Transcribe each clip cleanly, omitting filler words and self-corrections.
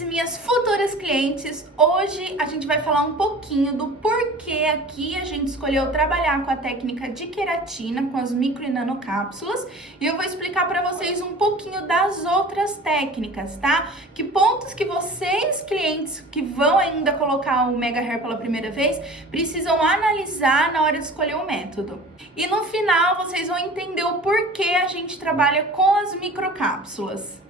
clientes e minhas futuras clientes, hoje a gente vai falar um pouquinho do porquê aqui a gente escolheu trabalhar com a técnica de queratina, com as micro e nanocápsulas, e eu vou explicar para vocês um pouquinho das outras técnicas, tá? Que pontos que vocês, clientes que vão ainda colocar o Mega Hair pela primeira vez, precisam analisar na hora de escolher o método. E no final vocês vão entender o porquê a gente trabalha com as microcápsulas.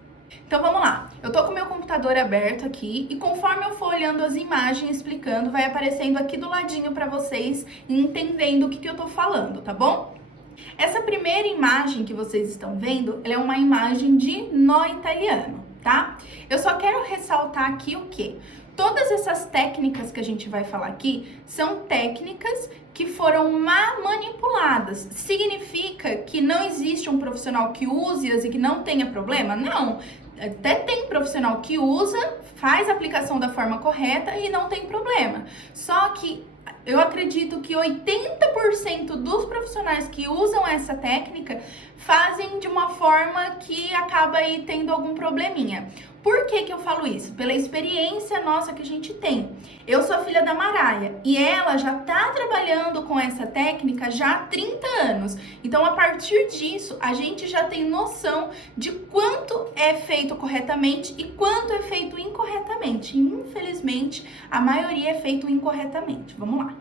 Então vamos lá, eu tô com o meu computador aberto aqui e conforme eu for olhando as imagens, explicando, vai aparecendo aqui do ladinho para vocês entendendo o que eu tô falando, tá bom? Essa primeira imagem que vocês estão vendo, ela é uma imagem de nó italiano, tá? Eu só quero ressaltar aqui o quê? Todas essas técnicas que a gente vai falar aqui são técnicas que foram manipuladas. Significa que não existe um profissional que use-as e que não tenha problema? Não. Até tem profissional que usa, faz a aplicação da forma correta e não tem problema. Só que eu acredito que 80% dos profissionais que usam essa técnica fazem de uma forma que acaba aí tendo algum probleminha. Por que eu falo isso? Pela experiência nossa que a gente tem. Eu sou filha da Maraia e ela já tá trabalhando com essa técnica já há 30 anos. Então, a partir disso, a gente já tem noção de quanto é feito corretamente e quanto é feito incorretamente. E, infelizmente, a maioria é feito incorretamente. Vamos lá.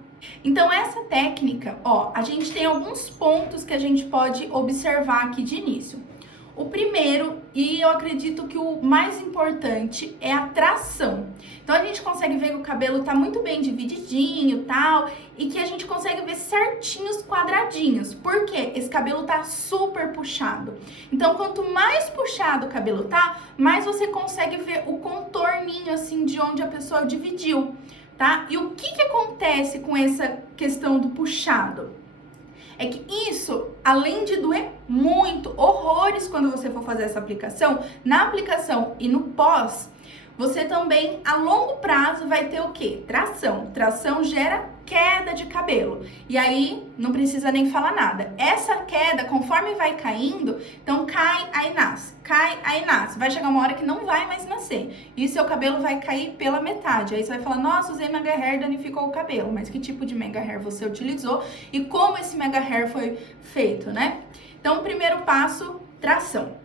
Então, essa técnica, a gente tem alguns pontos que a gente pode observar aqui de início. O primeiro, e eu acredito que o mais importante, é a tração. Então, a gente consegue ver que o cabelo tá muito bem divididinho e tal, e que a gente consegue ver certinho os quadradinhos. Por quê? Esse cabelo tá super puxado. Então, quanto mais puxado o cabelo tá, mais você consegue ver o contorninho, assim, de onde a pessoa dividiu, tá? E o que acontece com essa questão do puxado? É que isso, além de doer muito, horrores quando você for fazer essa aplicação, na aplicação e no pós, você também, a longo prazo, vai ter o quê? Tração. Tração gera queda de cabelo. E aí, não precisa nem falar nada. Essa queda, conforme vai caindo, então cai, aí nasce. Cai, aí nasce. Vai chegar uma hora que não vai mais nascer. E seu cabelo vai cair pela metade. Aí você vai falar, nossa, usei Mega Hair, danificou o cabelo. Mas que tipo de Mega Hair você utilizou e como esse Mega Hair foi feito, né? Então, primeiro passo, tração.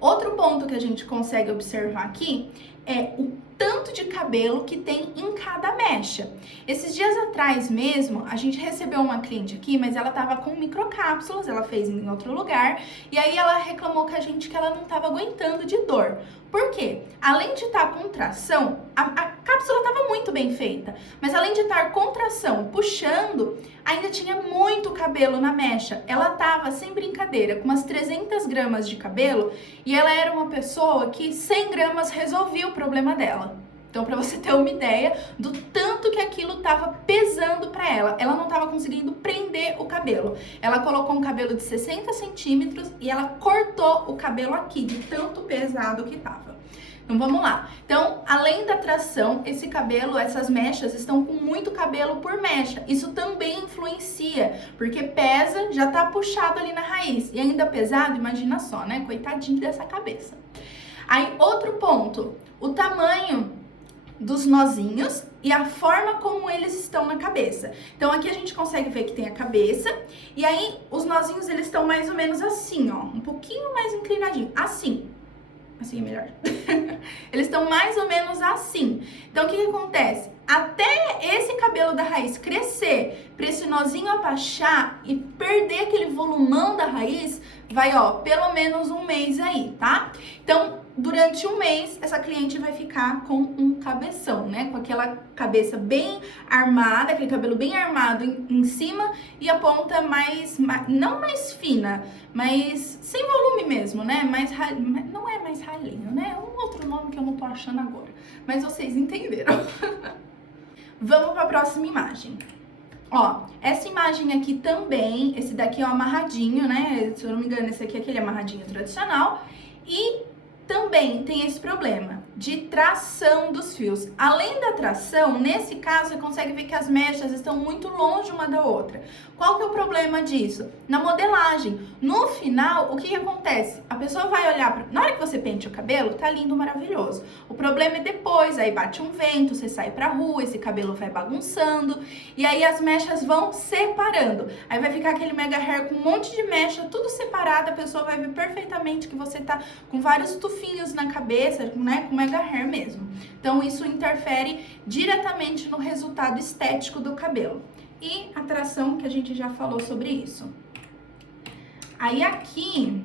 Outro ponto que a gente consegue observar aqui é o tanto de cabelo que tem em cada mecha. Esses dias atrás mesmo, a gente recebeu uma cliente aqui, mas ela tava com microcápsulas, ela fez em outro lugar, e aí ela reclamou com a gente que ela não tava aguentando de dor. Por quê? Além de estar com tração, a cápsula estava muito bem feita, mas além de estar com tração, puxando, ainda tinha muito cabelo na mecha. Ela tava, sem brincadeira, com umas 300 gramas de cabelo, e ela era uma pessoa que 100 gramas resolvia o problema dela. Então, para você ter uma ideia do tanto que aquilo tava pesando para ela, ela não tava conseguindo prender o cabelo. Ela colocou um cabelo de 60 centímetros e ela cortou o cabelo aqui, de tanto pesado que tava. Então, vamos lá. Então, além da tração, esse cabelo, essas mechas estão com muito cabelo por mecha. Isso também influencia, porque pesa, já tá puxado ali na raiz. E ainda pesado, imagina só, né? Coitadinho dessa cabeça. Aí, outro ponto, o tamanho dos nozinhos e a forma como eles estão na cabeça. Então, aqui a gente consegue ver que tem a cabeça e aí os nozinhos, eles estão mais ou menos assim, ó, um pouquinho mais inclinadinho, assim é melhor. Eles estão mais ou menos assim. Então, o que acontece? Até esse cabelo da raiz crescer, para esse nozinho abaixar e perder aquele volumão da raiz, vai, pelo menos um mês aí, tá? Então, durante um mês, essa cliente vai ficar com um cabeção, né? Com aquela cabeça bem armada, aquele cabelo bem armado em cima e a ponta não mais fina, mas sem volume mesmo, né? Não é mais ralinho, né? É um outro nome que eu não tô achando agora, mas vocês entenderam. Vamos para a próxima imagem. Essa imagem aqui também, esse daqui é o amarradinho, né? Se eu não me engano, esse aqui é aquele amarradinho tradicional. E também tem esse problema de tração dos fios. Além da tração, nesse caso, você consegue ver que as mechas estão muito longe uma da outra. Qual que é o problema disso? Na modelagem. No final, o que acontece? A pessoa vai olhar, na hora que você pente o cabelo, tá lindo, maravilhoso. O problema é depois, aí bate um vento, você sai pra rua, esse cabelo vai bagunçando, e aí as mechas vão separando. Aí vai ficar aquele mega hair com um monte de mecha, tudo separado, a pessoa vai ver perfeitamente que você tá com vários tufinhos na cabeça, né, com mega hair mesmo. Então isso interfere diretamente no resultado estético do cabelo. E a tração, que a gente já falou sobre isso. Aí aqui,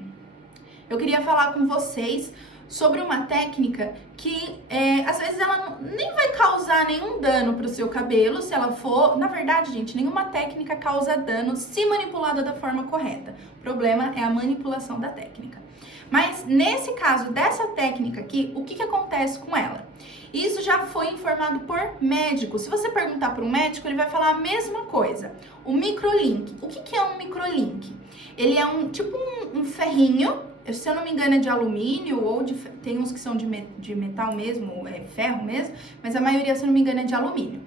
eu queria falar com vocês sobre uma técnica que, às vezes, ela nem vai causar nenhum dano para o seu cabelo, se ela for... Na verdade, gente, nenhuma técnica causa dano se manipulada da forma correta. O problema é a manipulação da técnica. Mas, nesse caso dessa técnica aqui, o que acontece com ela? Isso já foi informado por médico. Se você perguntar para um médico, ele vai falar a mesma coisa. O microlink. O que é um microlink? Ele é um ferrinho, se eu não me engano é de alumínio, ou tem uns que são de metal mesmo, ferro mesmo, mas a maioria, se eu não me engano, é de alumínio.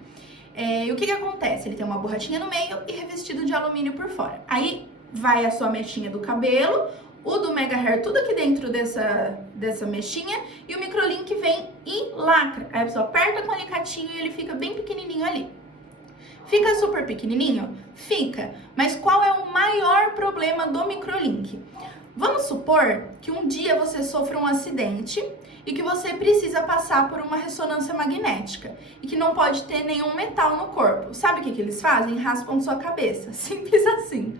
E o que acontece? Ele tem uma borrachinha no meio e revestido de alumínio por fora. Aí vai a sua mechinha do cabelo, o do mega hair tudo aqui dentro dessa mechinha, e o microlink vem e lacra. Aí a pessoa aperta com o alicatinho e ele fica bem pequenininho ali. Fica super pequenininho? Fica. Mas qual é o maior problema do microlink? Vamos supor que um dia você sofra um acidente e que você precisa passar por uma ressonância magnética e que não pode ter nenhum metal no corpo. Sabe o que eles fazem? Raspam sua cabeça. Simples assim.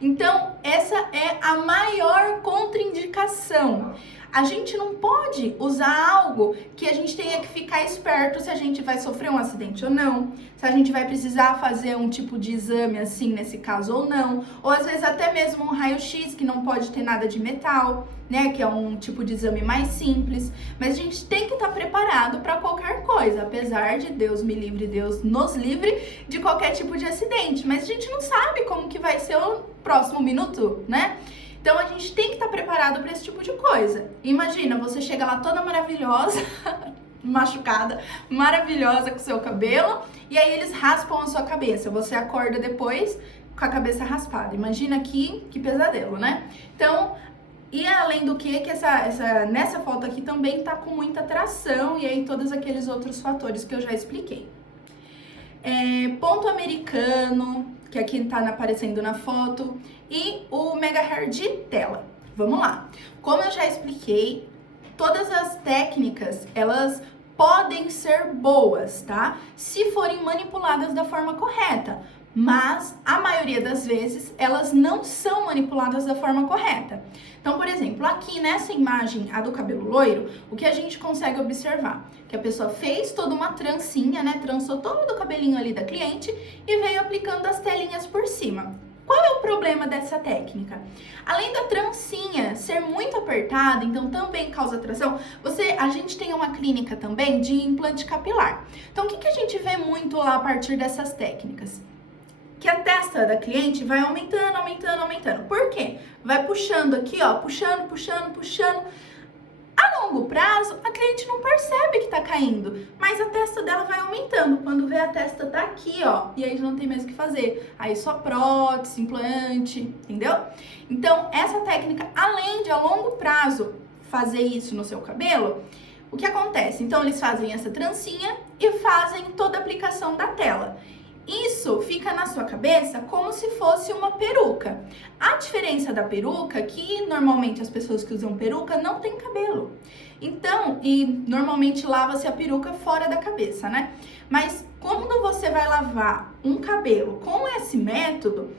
Então, essa é a maior contraindicação. A gente não pode usar algo que a gente tenha que ficar esperto se a gente vai sofrer um acidente ou não, se a gente vai precisar fazer um tipo de exame assim nesse caso ou não, ou às vezes até mesmo um raio-x que não pode ter nada de metal, né, que é um tipo de exame mais simples, mas a gente tem que estar preparado para qualquer coisa, apesar de Deus me livre, Deus nos livre de qualquer tipo de acidente, mas a gente não sabe como que vai ser o próximo minuto, né? Então, a gente tem que estar preparado para esse tipo de coisa. Imagina, você chega lá toda maravilhosa, machucada, maravilhosa com o seu cabelo, e aí eles raspam a sua cabeça. Você acorda depois com a cabeça raspada. Imagina que pesadelo, né? Então, e além do que nessa foto aqui também tá com muita tração, e aí todos aqueles outros fatores que eu já expliquei. Ponto americano, que aqui tá aparecendo na foto, e o mega hair de tela. Vamos lá. Como eu já expliquei, todas as técnicas, elas podem ser boas, tá? Se forem manipuladas da forma correta. Mas, a maioria das vezes, elas não são manipuladas da forma correta. Então, por exemplo, aqui nessa imagem, a do cabelo loiro, o que a gente consegue observar? Que a pessoa fez toda uma trancinha, né? Trançou todo o cabelinho ali da cliente e veio aplicando as telinhas por cima. Qual é o problema dessa técnica? Além da trancinha ser muito apertada, então também causa tração, a gente tem uma clínica também de implante capilar. Então, o que a gente vê muito lá a partir dessas técnicas? Que a testa da cliente vai aumentando, aumentando, aumentando. Por quê? Vai puxando aqui, ó, puxando, puxando, puxando. A longo prazo, a cliente não percebe que tá caindo, mas a testa dela vai aumentando. Quando vê, a testa tá aqui, ó, e aí já não tem mais o que fazer. Aí só prótese, implante, entendeu? Então, essa técnica, além de a longo prazo fazer isso no seu cabelo, o que acontece? Então, eles fazem essa trancinha e fazem toda a aplicação da tela. Isso fica na sua cabeça como se fosse uma peruca. A diferença da peruca é que normalmente as pessoas que usam peruca não têm cabelo. Então, e normalmente lava-se a peruca fora da cabeça, né? Mas quando você vai lavar um cabelo com esse método,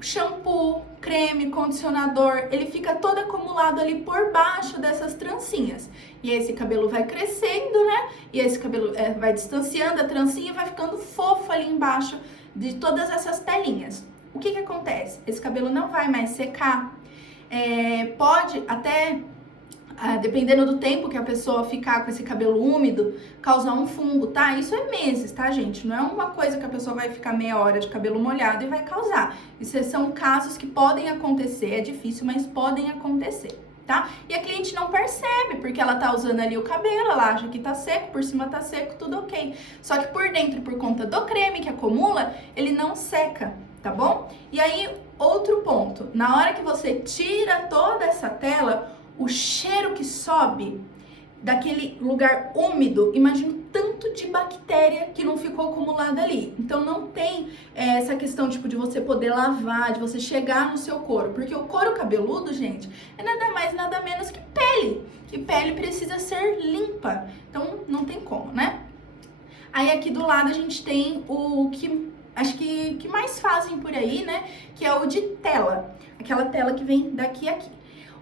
shampoo, creme, condicionador, ele fica todo acumulado ali por baixo dessas trancinhas. E esse cabelo vai crescendo, né? E esse cabelo vai distanciando a trancinha e vai ficando fofo ali embaixo de todas essas telinhas. O que acontece? Esse cabelo não vai mais secar. Pode até, dependendo do tempo que a pessoa ficar com esse cabelo úmido, causar um fungo, tá? Isso é meses, tá, gente? Não é uma coisa que a pessoa vai ficar meia hora de cabelo molhado e vai causar. Isso são casos que podem acontecer, é difícil, mas podem acontecer. tá? E a cliente não percebe, porque ela tá usando ali o cabelo, ela acha que tá seco, por cima tá seco, tudo ok. Só que por dentro, por conta do creme que acumula, ele não seca, tá bom? E aí, outro ponto, na hora que você tira toda essa tela, o cheiro que sobe daquele lugar úmido, imagina o tanto de bactéria que não ficou acumulada ali. Então não tem essa questão tipo de você poder lavar, de você chegar no seu couro, porque o couro cabeludo, gente, é nada mais nada menos que pele. E pele precisa ser limpa. Então não tem como, né? Aí aqui do lado a gente tem o que acho que mais fazem por aí, né? Que é o de tela. Aquela tela que vem daqui a aqui.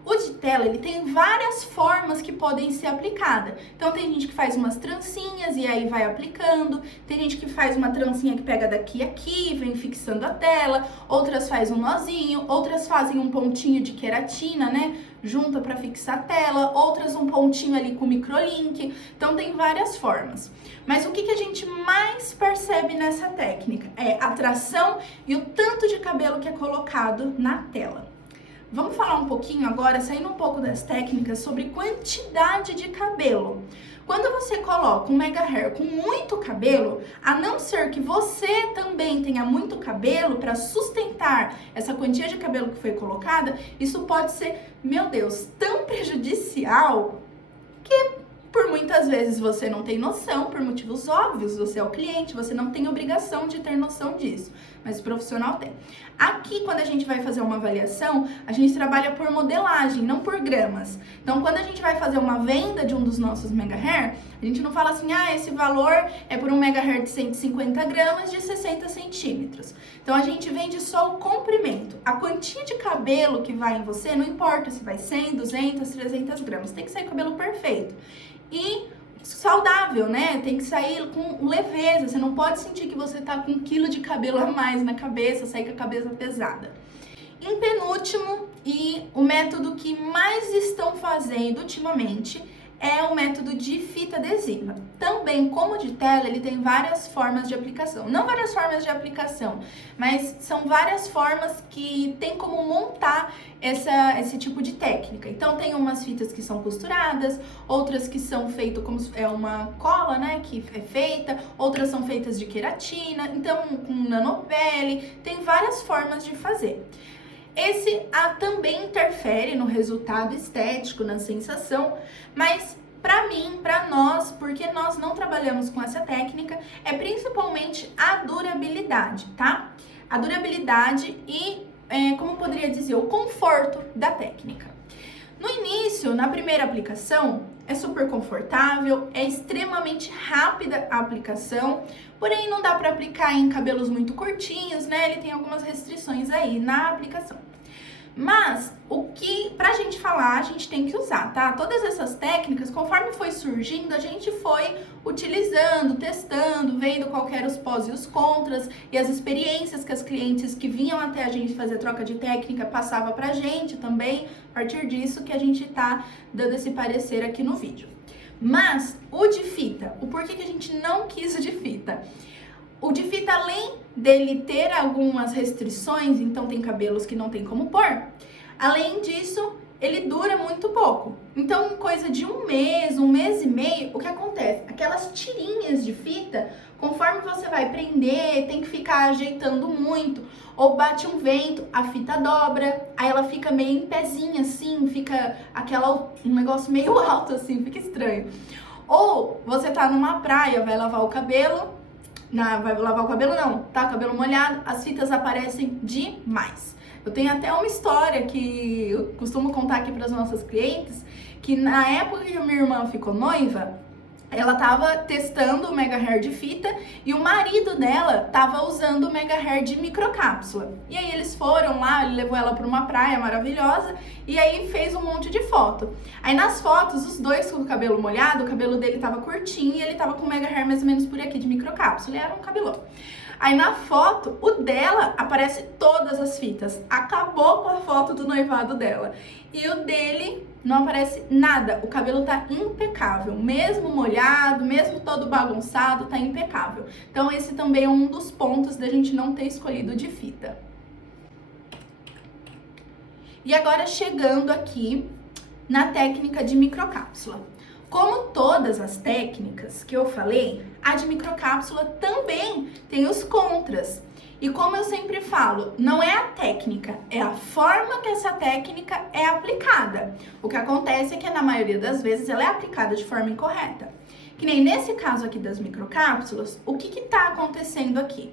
O de tela, ele tem várias formas que podem ser aplicadas. Então, tem gente que faz umas trancinhas e aí vai aplicando. Tem gente que faz uma trancinha que pega daqui a aqui, vem fixando a tela. Outras faz um nozinho. Outras fazem um pontinho de queratina, né? Junta para fixar a tela. Outras um pontinho ali com microlink. Então, tem várias formas. Mas o que a gente mais percebe nessa técnica? É a tração e o tanto de cabelo que é colocado na tela. Vamos falar um pouquinho agora, saindo um pouco das técnicas, sobre quantidade de cabelo. Quando você coloca um mega hair com muito cabelo, a não ser que você também tenha muito cabelo para sustentar essa quantia de cabelo que foi colocada, isso pode ser, meu Deus, tão prejudicial que por muitas vezes você não tem noção, por motivos óbvios, você é o cliente, você não tem obrigação de ter noção disso, mas o profissional tem. Aqui, quando a gente vai fazer uma avaliação, a gente trabalha por modelagem, não por gramas. Então, quando a gente vai fazer uma venda de um dos nossos mega hair, a gente não fala assim, esse valor é por um mega hair de 150 gramas de 60 centímetros. Então, a gente vende só o comprimento. A quantia de cabelo que vai em você, não importa se vai 100, 200, 300 gramas, tem que sair cabelo perfeito. E saudável, né? Tem que sair com leveza. Você não pode sentir que você tá com 1 quilo de cabelo a mais na cabeça, sair com a cabeça pesada. Em penúltimo, e o método que mais estão fazendo ultimamente é o método de fita adesiva. Também, como de tela, ele tem várias formas de aplicação. Não várias formas de aplicação, mas são várias formas que tem como montar esse tipo de técnica. Então, tem umas fitas que são costuradas, outras que são feitas como é uma cola, né, que é feita, outras são feitas de queratina, então com nanopele, tem várias formas de fazer. Esse também interfere no resultado estético, na sensação, mas para mim, para nós, porque nós não trabalhamos com essa técnica, é principalmente a durabilidade, tá? A durabilidade e, como poderia dizer, o conforto da técnica. No início, na primeira aplicação, é super confortável, é extremamente rápida a aplicação, porém não dá para aplicar em cabelos muito curtinhos, né? Ele tem algumas restrições aí na aplicação. Mas o que pra gente falar, a gente tem que usar, tá? Todas essas técnicas, conforme foi surgindo, a gente foi utilizando, testando, vendo qual eram os pós e os contras e as experiências que as clientes que vinham até a gente fazer troca de técnica passavam pra gente também, a partir disso que a gente tá dando esse parecer aqui no vídeo. Mas o de fita, o porquê que a gente não quis o de fita? O de fita, além dele ter algumas restrições, então tem cabelos que não tem como pôr, além disso, ele dura muito pouco. Então, coisa de um mês e meio, o que acontece? Aquelas tirinhas de fita, conforme você vai prender, tem que ficar ajeitando muito, ou bate um vento, a fita dobra, aí ela fica meio em pezinha assim, fica um negócio meio alto assim, fica estranho. Ou você tá numa praia, vai lavar o cabelo, vai lavar o cabelo não, tá? Cabelo molhado, as fitas aparecem demais. Eu tenho até uma história que eu costumo contar aqui para as nossas clientes, que na época que a minha irmã ficou noiva, ela tava testando o mega hair de fita e o marido dela tava usando o mega hair de microcápsula. E aí eles foram lá, ele levou ela para uma praia maravilhosa e aí fez um monte de foto. Aí nas fotos, os dois com o cabelo molhado, o cabelo dele tava curtinho e ele tava com o mega hair mais ou menos por aqui de microcápsula, e era um cabelão. Aí na foto, o dela aparece todas as fitas. Acabou com a foto do noivado dela. E o dele não aparece nada. O cabelo tá impecável. Mesmo molhado, mesmo todo bagunçado, tá impecável. Então esse também é um dos pontos da gente não ter escolhido de fita. E agora chegando aqui na técnica de microcápsula. Como todas as técnicas que eu falei, a de microcápsula também tem os contras. E como eu sempre falo, não é a técnica, é a forma que essa técnica é aplicada. O que acontece é que na maioria das vezes ela é aplicada de forma incorreta. Que nem nesse caso aqui das microcápsulas, o que está acontecendo aqui?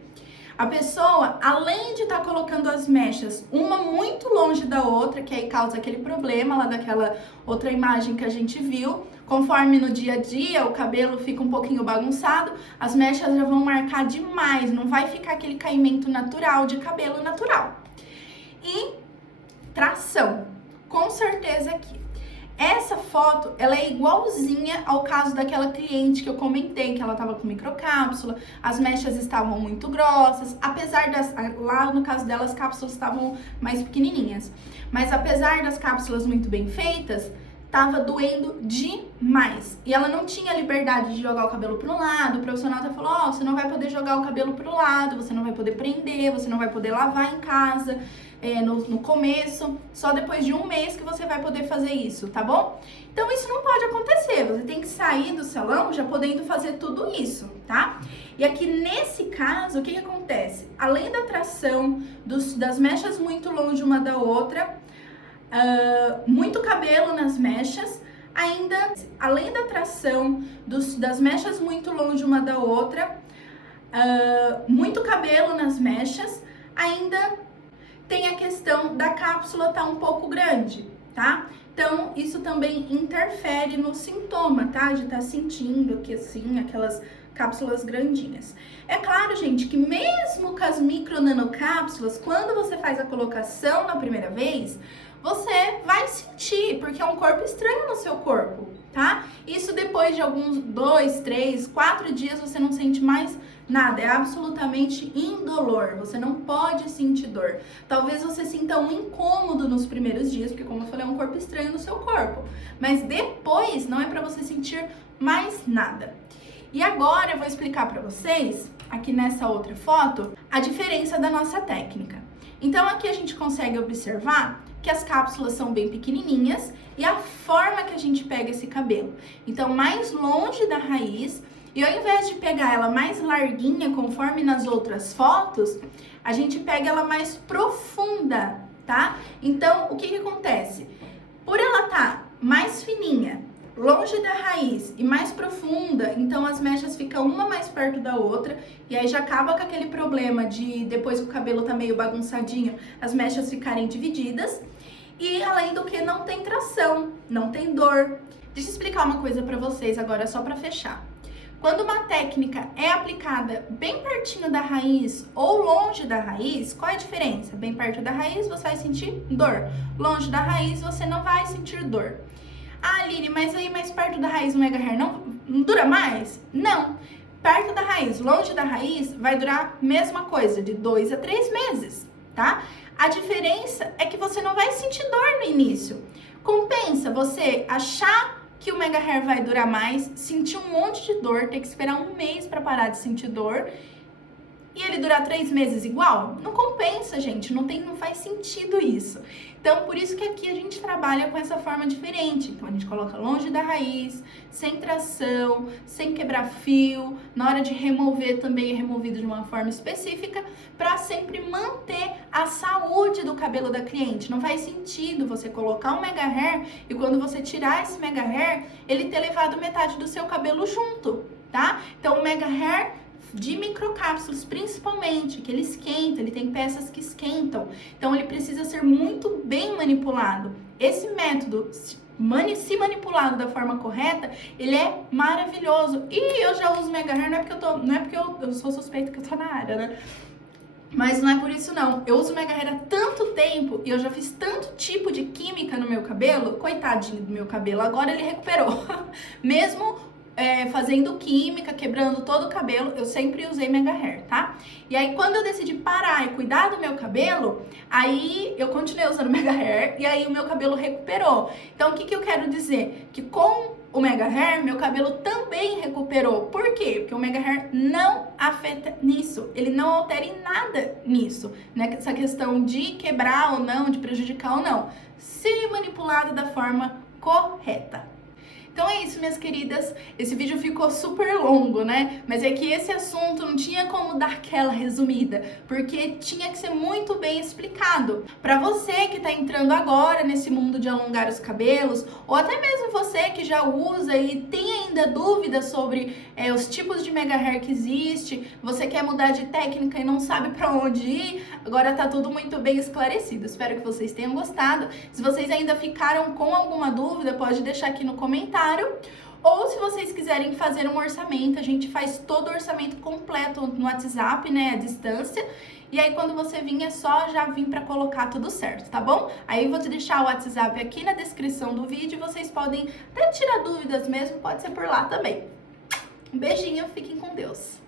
A pessoa, além de estar colocando as mechas uma muito longe da outra, que aí causa aquele problema lá daquela outra imagem que a gente viu, conforme no dia a dia o cabelo fica um pouquinho bagunçado, as mechas já vão marcar demais, não vai ficar aquele caimento natural de cabelo natural. E tração, com certeza aqui. Essa foto, ela é igualzinha ao caso daquela cliente que eu comentei, que ela tava com microcápsula, as mechas estavam muito grossas, apesar das, lá no caso dela, as cápsulas estavam mais pequenininhas, mas apesar das cápsulas muito bem feitas, tava doendo demais. E ela não tinha liberdade de jogar o cabelo pro lado, o profissional até falou, ó, você não vai poder jogar o cabelo pro lado, você não vai poder prender, você não vai poder lavar em casa, no começo, só depois de um mês que você vai poder fazer isso, tá bom? Então isso não pode acontecer, você tem que sair do salão já podendo fazer tudo isso, tá? E aqui nesse caso, o que acontece? Além da tração, das mechas muito longe uma da outra, muito cabelo nas mechas, ainda, além da tração, das mechas muito longe uma da outra, muito cabelo nas mechas, ainda tem a questão da cápsula estar um pouco grande, tá? Então, isso também interfere no sintoma, tá? De estar sentindo que assim, aquelas cápsulas grandinhas. É claro, gente, que mesmo com as micro nanocápsulas, quando você faz a colocação na primeira vez, você vai sentir, porque é um corpo estranho no seu corpo, tá? Isso depois de alguns 2, 3, 4 dias você não sente mais nada, é absolutamente indolor, você não pode sentir dor. Talvez você sinta um incômodo nos primeiros dias, porque como eu falei, é um corpo estranho no seu corpo. Mas depois não é pra você sentir mais nada. E agora eu vou explicar pra vocês, aqui nessa outra foto, a diferença da nossa técnica. Então aqui a gente consegue observar que as cápsulas são bem pequenininhas e a forma que a gente pega esse cabelo. Então mais longe da raiz, e ao invés de pegar ela mais larguinha, conforme nas outras fotos, a gente pega ela mais profunda, tá? Então, o que acontece? Por ela estar mais fininha, longe da raiz e mais profunda, então as mechas ficam uma mais perto da outra, e aí já acaba com aquele problema de, depois que o cabelo tá meio bagunçadinho, as mechas ficarem divididas. E além do que, não tem tração, não tem dor. Deixa eu explicar uma coisa pra vocês agora, só pra fechar. Quando uma técnica é aplicada bem pertinho da raiz ou longe da raiz, qual é a diferença? Bem perto da raiz você vai sentir dor, longe da raiz você não vai sentir dor. Ah, Aline, mas aí mais perto da raiz o mega hair não dura mais? Não, perto da raiz, longe da raiz vai durar a mesma coisa, de 2 a 3 meses, tá? A diferença é que você não vai sentir dor no início. Compensa você achar que o mega hair vai durar mais, sentir um monte de dor, ter que esperar um mês para parar de sentir dor e ele durar 3 meses igual? Não compensa, gente, não faz sentido isso. Então, por isso que aqui a gente trabalha com essa forma diferente. Então, a gente coloca longe da raiz, sem tração, sem quebrar fio. Na hora de remover, também é removido de uma forma específica para sempre manter a saúde do cabelo da cliente. Não faz sentido você colocar um mega hair e quando você tirar esse mega hair, ele ter levado metade do seu cabelo junto, tá? Então, o mega hair de microcápsulas, principalmente, que ele esquenta, ele tem peças que esquentam, então ele precisa ser muito bem manipulado. Esse método, se manipulado da forma correta, ele é maravilhoso. E eu já uso mega hair, não é porque eu sou suspeita que eu tô na área, né? Mas não é por isso não. Eu uso mega hair há tanto tempo e eu já fiz tanto tipo de química no meu cabelo, coitadinho do meu cabelo, agora ele recuperou. Mesmo fazendo química, quebrando todo o cabelo, eu sempre usei mega hair, tá? E aí quando eu decidi parar e cuidar do meu cabelo, aí eu continuei usando mega hair e aí o meu cabelo recuperou. Então o que eu quero dizer? Que com o mega hair, meu cabelo também recuperou. Por quê? Porque o mega hair não afeta nisso, ele não altera em nada nisso, né? Essa questão de quebrar ou não, de prejudicar ou não, se manipulado da forma correta. Então é isso, minhas queridas, esse vídeo ficou super longo, né? Mas é que esse assunto não tinha como dar aquela resumida, porque tinha que ser muito bem explicado. Para você que tá entrando agora nesse mundo de alongar os cabelos, ou até mesmo você que já usa e tem ainda dúvidas sobre os tipos de mega hair que existe, você quer mudar de técnica e não sabe para onde ir, agora tá tudo muito bem esclarecido. Espero que vocês tenham gostado. Se vocês ainda ficaram com alguma dúvida, pode deixar aqui no comentário. Ou se vocês quiserem fazer um orçamento, a gente faz todo o orçamento completo no WhatsApp, né, à distância. E aí quando você vir é só já vir para colocar tudo certo, tá bom? Aí eu vou te deixar o WhatsApp aqui na descrição do vídeo, vocês podem até tirar dúvidas mesmo, pode ser por lá também. Um beijinho, fiquem com Deus.